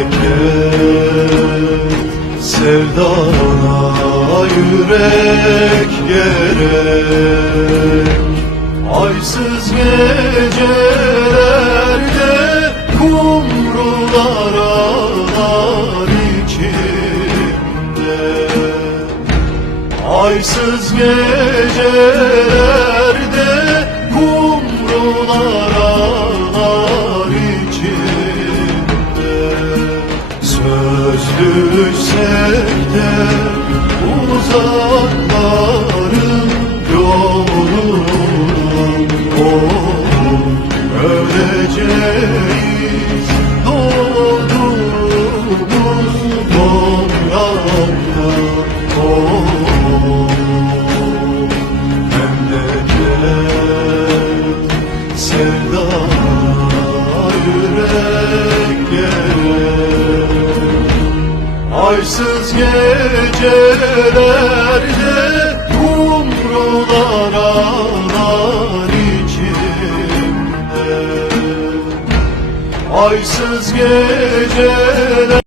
hareket Sevdana yürek gerek. Aysız gecelerde kumrular ağlar içimde Aysız gecelerde kumrular düşsek de uzakların yolundan oh, Öleceğiz doğduğumuz toprakta oh, Memleket sevda Aysız gecelerde kumrular ağlar içimde Aysız geceler